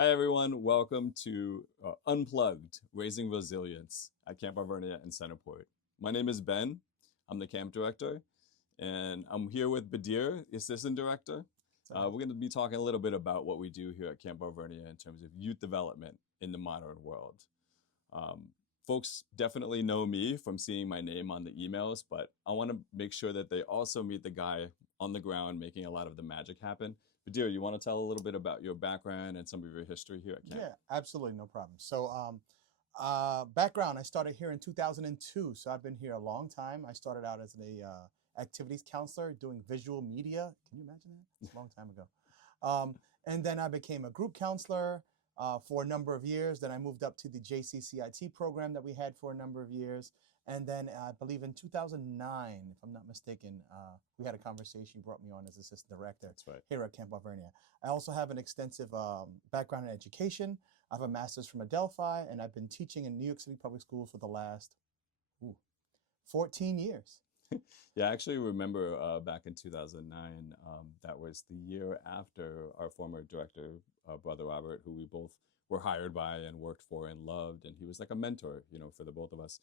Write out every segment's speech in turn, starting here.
Hi, everyone. Welcome to Unplugged, Raising Resilience at Camp Alvernia in Centerport. My name is Ben. I'm the camp director, and I'm here with Badyr, the assistant director. We're going to be talking a little bit about what we do here at Camp Alvernia in terms of youth development in the modern world. Um, Folks definitely know me from seeing my name on the emails, but I want to make sure that they also meet the guy on the ground making a lot of the magic happen. Badyr, you want to tell a little bit about your background and some of your history here at camp? Yeah, absolutely, no problem. Background, I started here in 2002, so I've been here a long time. I started out as a activities counselor doing visual media. Can you imagine that? It's a long time ago. And then I became a group counselor for a number of years. Then I moved up to the JCCIT program that we had for a number of years. And then I believe in 2009, if I'm not mistaken, we had a conversation. You brought me on as assistant director. That's right. Here at Camp Alvernia. I also have an extensive background in education. I have a master's from Adelphi, and I've been teaching in New York City public schools for the last 14 years. Yeah, I actually remember back in 2009, that was the year after our former director, Brother Robert, who we both were hired by and worked for and loved. And he was like a mentor, for the both of us.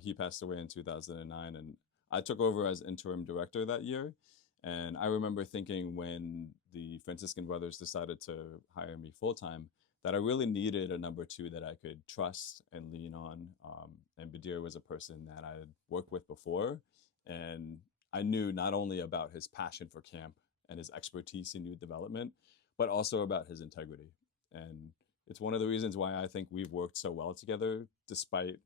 He passed away in 2009, and I took over as interim director that year. And I remember thinking when the Franciscan Brothers decided to hire me full-time, that I really needed a number two that I could trust and lean on. And Badyr was a person that I had worked with before. And I knew not only about his passion for camp and his expertise in youth development, but also about his integrity. And it's one of the reasons why I think we've worked so well together, despite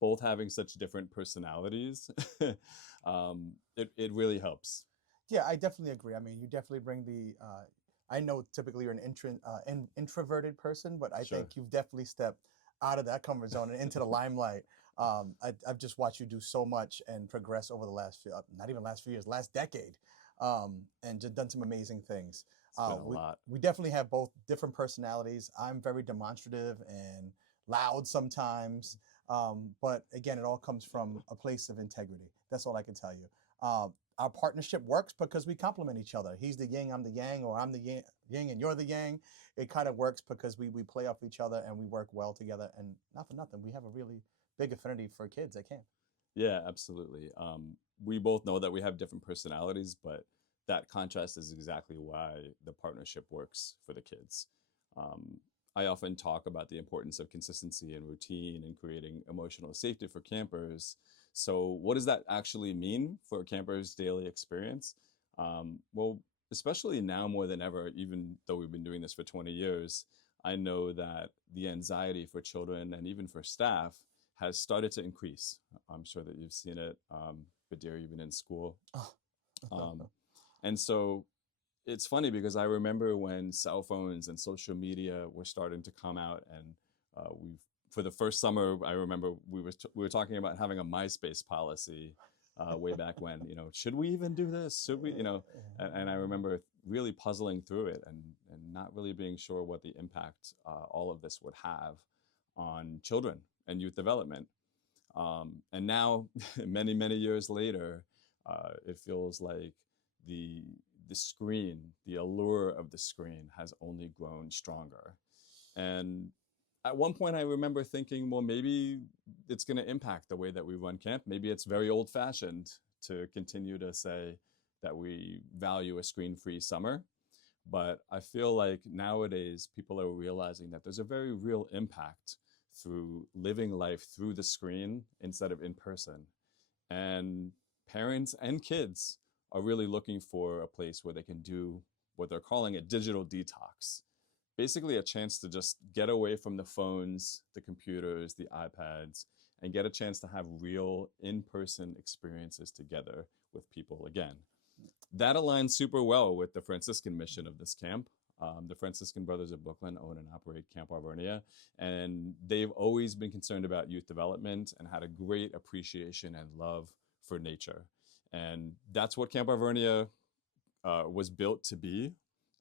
both having such different personalities. It really helps. Yeah, I definitely agree. I mean, you definitely bring I know typically you're an introverted person, but I Sure. think you've definitely stepped out of that comfort zone and into the limelight. I've just watched you do so much and progress over the last not even last few years, last decade, and just done some amazing things. It's been a lot. We definitely have both different personalities. I'm very demonstrative and loud sometimes, but again, it all comes from a place of integrity. That's all I can tell you. Our partnership works because we complement each other. He's the yin, I'm the yang, or I'm the yin and you're the yang. It kind of works because we play off each other and we work well together. And not for nothing, we have a really big affinity for kids at camp. Yeah, absolutely. We both know that we have different personalities, but that contrast is exactly why the partnership works for the kids. I often talk about the importance of consistency and routine and creating emotional safety for campers. So what does that actually mean for a camper's daily experience? Well, especially now more than ever, even though we've been doing this for 20 years, I know that the anxiety for children and even for staff has started to increase. I'm sure that you've seen it, Badyr, even in school. And so it's funny because I remember when cell phones and social media were starting to come out, and for the first summer, I remember we were talking about having a MySpace policy way back when. Should we even do this? Should we? And I remember really puzzling through it and not really being sure what the impact all of this would have on children and youth development. And now, many, many years later, it feels like the screen, the allure of the screen has only grown stronger. And at one point I remember thinking, well, maybe it's going to impact the way that we run camp. Maybe it's very old fashioned to continue to say that we value a screen-free summer. But I feel like nowadays people are realizing that there's a very real impact through living life through the screen instead of in person. And parents and kids are really looking for a place where they can do what they're calling a digital detox. Basically a chance to just get away from the phones, the computers, the iPads, and get a chance to have real in-person experiences together with people again. That aligns super well with the Franciscan mission of this camp. The Franciscan Brothers of Brooklyn own and operate Camp Alvernia, and they've always been concerned about youth development and had a great appreciation and love for nature. And that's what Camp Alvernia was built to be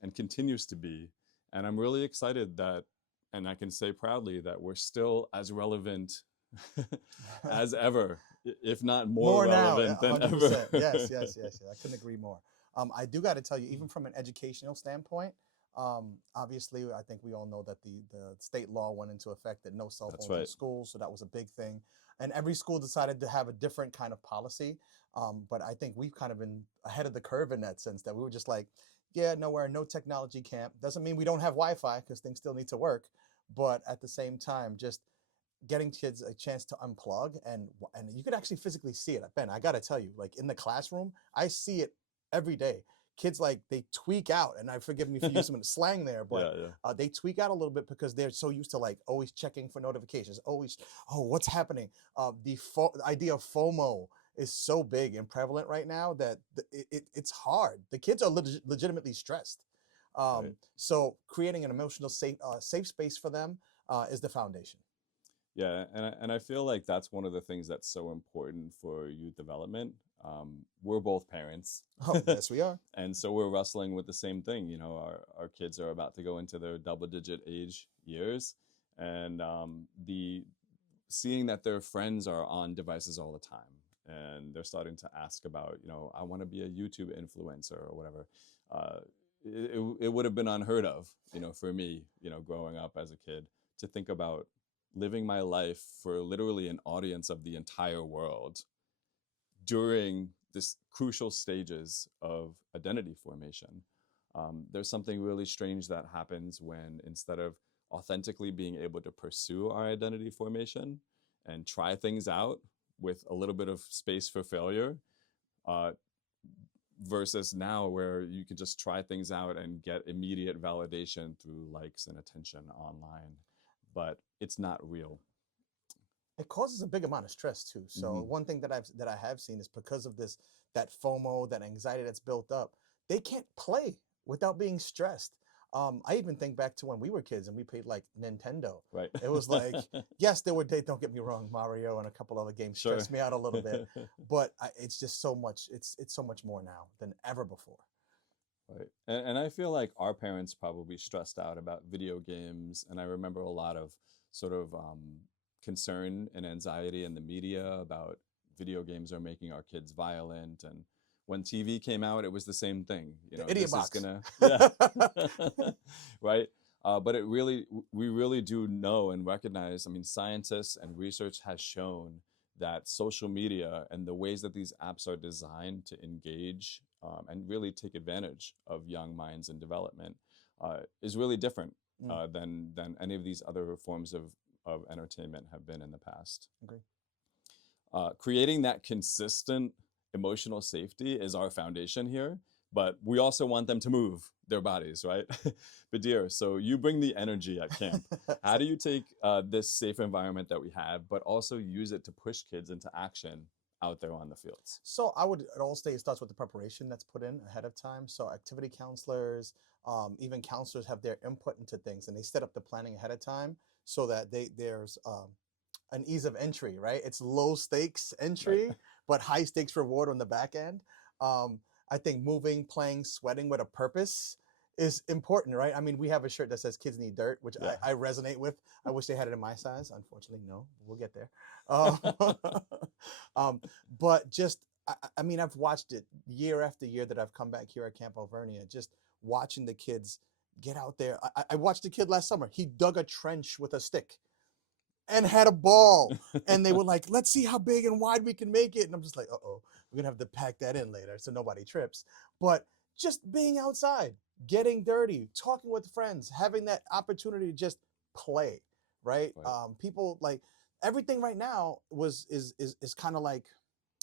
and continues to be. And I'm really excited that, and I can say proudly that we're still as relevant as ever, if not more relevant now, than 100%. ever. Yes. I couldn't agree more. I do got to tell you, even from an educational standpoint, Obviously, I think we all know that the state law went into effect that no cell That's phones in right. schools, so that was a big thing. And every school decided to have a different kind of policy. But I think we've kind of been ahead of the curve in that sense that we were just like, yeah, nowhere, no technology camp. Doesn't mean we don't have Wi-Fi because things still need to work. But at the same time, just getting kids a chance to unplug and you could actually physically see it. Ben, I gotta tell you, like in the classroom, I see it every day. Kids like they tweak out, and I forgive me for using some slang there, but Yeah, yeah. they tweak out a little bit because they're so used to like always checking for notifications, always, oh, what's happening? The idea of FOMO is so big and prevalent right now that it's hard. The kids are legitimately stressed. Right. So creating an emotional safe space for them is the foundation. Yeah, and I feel like that's one of the things that's so important for youth development. We're both parents, Oh, yes, we are. and so we're wrestling with the same thing. You know, our kids are about to go into their double-digit age years, and the seeing that their friends are on devices all the time, and they're starting to ask about, you know, I want to be a YouTube influencer or whatever. Uh, it would have been unheard of, you know, for me, you know, growing up as a kid to think about living my life for literally an audience of the entire world during this crucial stages of identity formation. There's something really strange that happens when instead of authentically being able to pursue our identity formation and try things out with a little bit of space for failure, uh, versus now where you can just try things out and get immediate validation through likes and attention online, but it's not real. It causes a big amount of stress too. So Hmm. one thing that I have seen is because of this, that FOMO, that anxiety that's built up, they can't play without being stressed. I even think back to when we were kids and we played like Nintendo. Right. It was like, yes, there were days, don't get me wrong, Mario and a couple other games Sure. stressed me out a little bit, but it's just so much, it's so much more now than ever before. Right. And I feel like our parents probably stressed out about video games. And I remember a lot of sort of concern and anxiety in the media about video games are making our kids violent. And when TV came out, it was the same thing. You The know, idiot this is box. gonna, yeah, right. But we really do know and recognize. I mean, scientists and research has shown that social media and the ways that these apps are designed to engage and really take advantage of young minds and development is really different Mm, than any of these other forms of entertainment have been in the past. agree. Creating that consistent emotional safety is our foundation here, but we also want them to move their bodies, right? Badyr, so you bring the energy at camp. How do you take this safe environment that we have, but also use it to push kids into action out there on the fields? So I would at all stage starts with the preparation that's put in ahead of time. So activity counselors, even counselors have their input into things, and they set up the planning ahead of time so that there's an ease of entry, right? It's low stakes Right. entry, but high stakes reward on the back end. Um, I think moving, playing, sweating with a purpose is important, right? I mean, we have a shirt that says "Kids Need Dirt," which Yeah. I resonate with. I wish they had it in my size. Unfortunately, no. We'll get there. Um, but just, I mean, I've watched it year after year that I've come back here at Camp Alvernia, just watching the kids get out there. I watched a kid last summer. He dug a trench with a stick and had a ball. And they were like, let's see how big and wide we can make it. And I'm just like, uh-oh, we're going to have to pack that in later so nobody trips. But just being outside, getting dirty, talking with friends, having that opportunity to just play, right? Right. People like everything right now is kind of like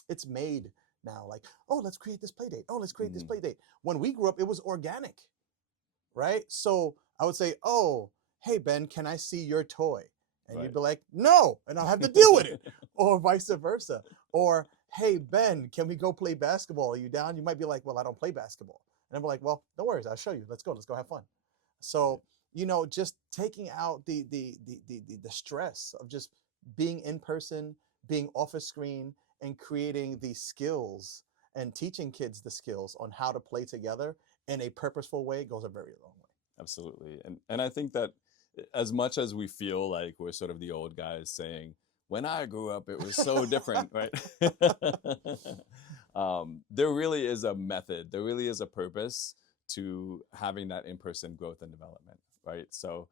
it's made now. Like, oh, let's create this play date. Oh, let's create this Mhm. play date. When we grew up, it was organic, right? So I would say, oh, hey, Ben, can I see your toy? And you'd Right. be like, no, and I'll have to deal with it. Or vice versa. Or, hey, Ben, can we go play basketball? Are you down? You might be like, well, I don't play basketball. And I'm like, well, no worries, I'll show you. Let's go have fun. Right. So, just taking out the stress of just being in person, being off a screen, and creating these skills and teaching kids the skills on how to play together in a purposeful way goes a very long way. Absolutely. And I think that as much as we feel like we're sort of the old guys saying, when I grew up, it was so different, right? There really is a method, there really is a purpose to having that in-person growth and development, right? So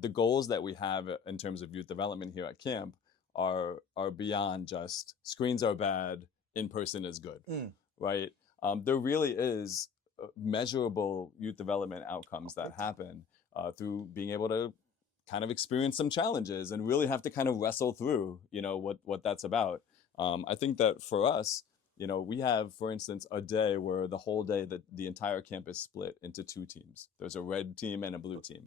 the goals that we have in terms of youth development here at camp are beyond just screens are bad, in person is good, right? There really is measurable youth development outcomes that happen through being able to kind of experience some challenges and really have to kind of wrestle through, what that's about. I think that for us, we have, for instance, a day where the whole day that the entire camp is split into two teams. There's a red team and a blue team,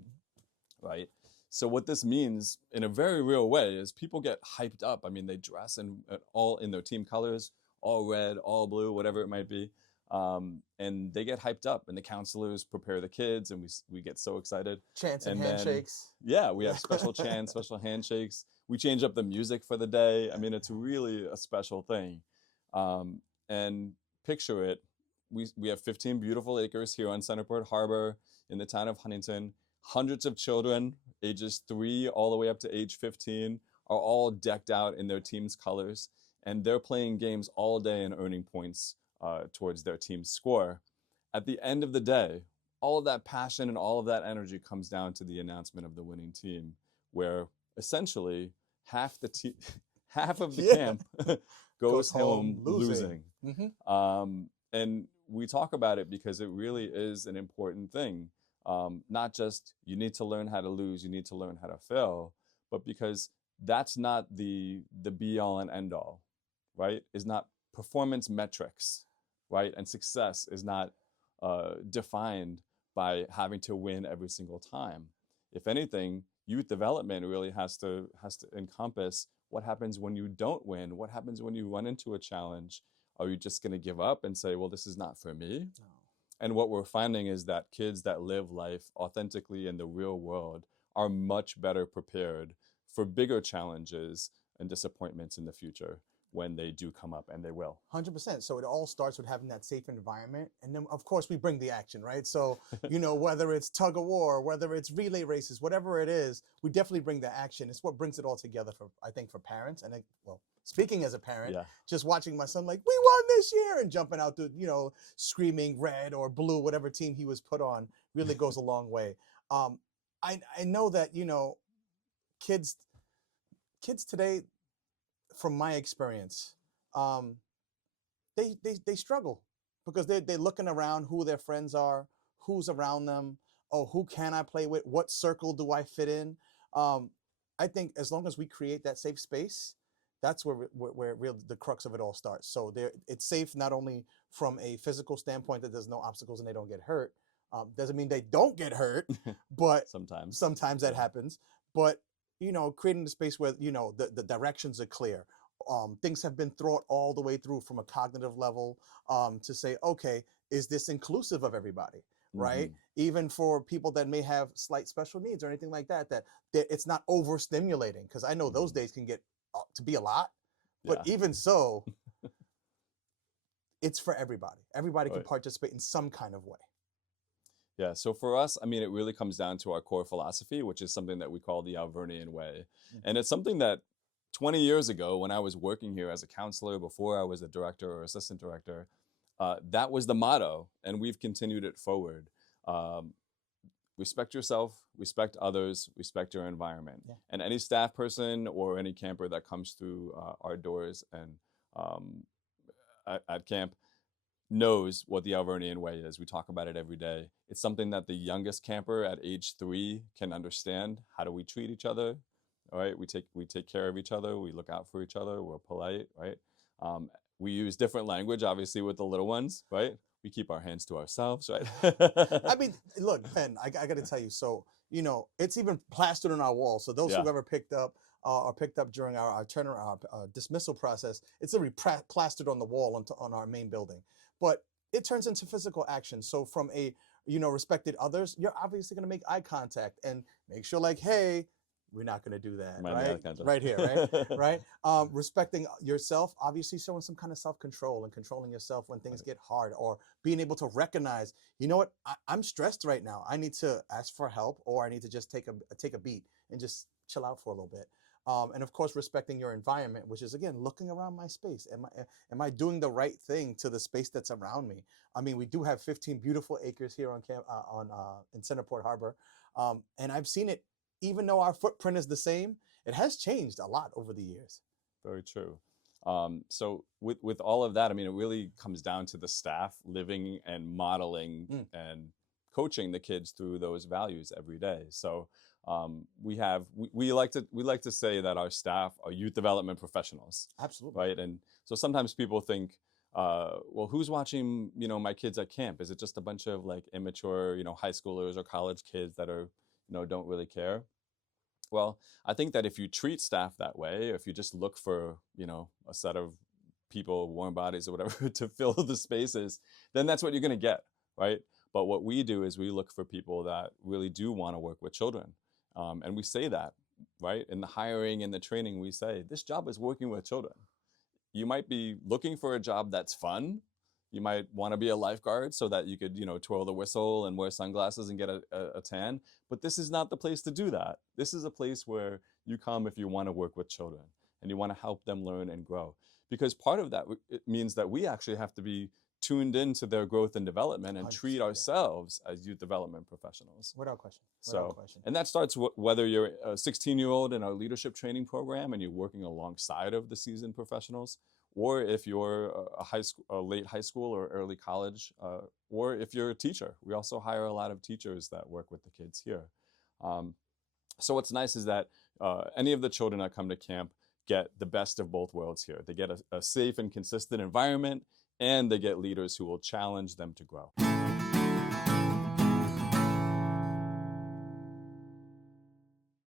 right? So what this means in a very real way is people get hyped up. I mean, they dress in all in their team colors, all red, all blue, whatever it might be. And they get hyped up, and the counselors prepare the kids, and we get so excited. Chants and handshakes. Yeah, we have special chants, special handshakes. We change up the music for the day. I mean, it's really a special thing. And picture it, we have 15 beautiful acres here on Centerport Harbor in the town of Huntington. Hundreds of children, ages 3 all the way up to age 15, are all decked out in their team's colors, and they're playing games all day and earning points towards their team's score. At the end of the day, all of that passion and all of that energy comes down to the announcement of the winning team, where essentially half of the camp goes home losing. And we talk about it because it really is an important thing. Not just you need to learn how to lose, you need to learn how to fail, but because that's not the be all and end all, right? Is not performance metrics, right? And success is not defined by having to win every single time. If anything, youth development really has to encompass what happens when you don't win, what happens when you run into a challenge. Are you just going to give up and say, well, this is not for me? No. And what we're finding is that kids that live life authentically in the real world are much better prepared for bigger challenges and disappointments in the future when they do come up, and they will. 100%. So it all starts with having that safe environment. And then, of course, we bring the action, right? So, whether it's tug of war, whether it's relay races, whatever it is, we definitely bring the action. It's what brings it all together, I think, for parents. And, speaking as a parent, just watching my son like, we won this year, and jumping out to, screaming red or blue, whatever team he was put on, really goes a long way. I know that, kids today, from my experience, they struggle because they're looking around who their friends are, who's around them, who can I play with, what circle do I fit in. I think as long as we create that safe space, that's where the crux of it all starts. So it's safe not only from a physical standpoint that there's no obstacles and they don't get hurt. Doesn't mean they don't get hurt, but sometimes that happens. But creating the space where the directions are clear. Things have been thought all the way through from a cognitive level to say, okay, is this inclusive of everybody? Right? Even for people that may have slight special needs or anything like that, that it's not overstimulating, because I know those days can get to be a lot, but even so, it's for everybody. Everybody can participate in some kind of way. Yeah, so for us, I mean, it really comes down to our core philosophy, which is something that we call the Alvernian way. And it's something that 20 years ago, when I was working here as a counselor, before I was a director or assistant director, that was the motto, and we've continued it forward. Respect yourself, respect others, respect your environment. Yeah. And any staff person or any camper that comes through our doors and at camp knows what the Alvernian way is. We talk about it every day. It's something that the youngest camper at age 3 can understand. How do we treat each other? All right, we take care of each other. We look out for each other. We're polite, right? We use different language, obviously, with the little ones, right? We keep our hands to ourselves, right? I mean, look, Ben, I got to tell you. So, it's even plastered on our wall. So those who've ever picked up during our turnaround, dismissal process, it's literally plastered on the wall on our main building. But it turns into physical action. So from a, respected others, you're obviously going to make eye contact and make sure, like, hey, we're not going to do that, right? Right here, right? Right. Respecting yourself, obviously showing some kind of self-control and controlling yourself when things get hard, or being able to recognize, you know what, I'm stressed right now. I need to ask for help, or I need to just take a beat and just chill out for a little bit. And of course, respecting your environment, which is again looking around my space. Am I doing the right thing to the space that's around me? I mean, we do have 15 beautiful acres here in Centerport Harbor, and I've seen it. Even though our footprint is the same, it has changed a lot over the years. Very true. So with all of that, I mean, it really comes down to the staff living and modeling and coaching the kids through those values every day. So we like to say that our staff are youth development professionals. Absolutely. Right. And so sometimes people think, well, who's watching, my kids at camp? Is it just a bunch of like immature, high schoolers or college kids that are, don't really care? Well, I think that if you treat staff that way, if you just look for, a set of people, warm bodies or whatever to fill the spaces, then that's what you're going to get, right? But what we do is we look for people that really do want to work with children. And we say that, right? In the hiring and the training, we say, this job is working with children. You might be looking for a job that's fun. You might want to be a lifeguard so that you could, twirl the whistle and wear sunglasses and get a tan. But this is not the place to do that. This is a place where you come if you want to work with children and you want to help them learn and grow. Because part of that, it means that we actually have to be tuned into their growth and development and treat ourselves as youth development professionals. Without question. And that starts whether you're a 16-year-old in our leadership training program and you're working alongside of the seasoned professionals, or if you're a late high school or early college, or if you're a teacher. We also hire a lot of teachers that work with the kids here. So what's nice is that any of the children that come to camp get the best of both worlds here. They get a safe and consistent environment, and they get leaders who will challenge them to grow.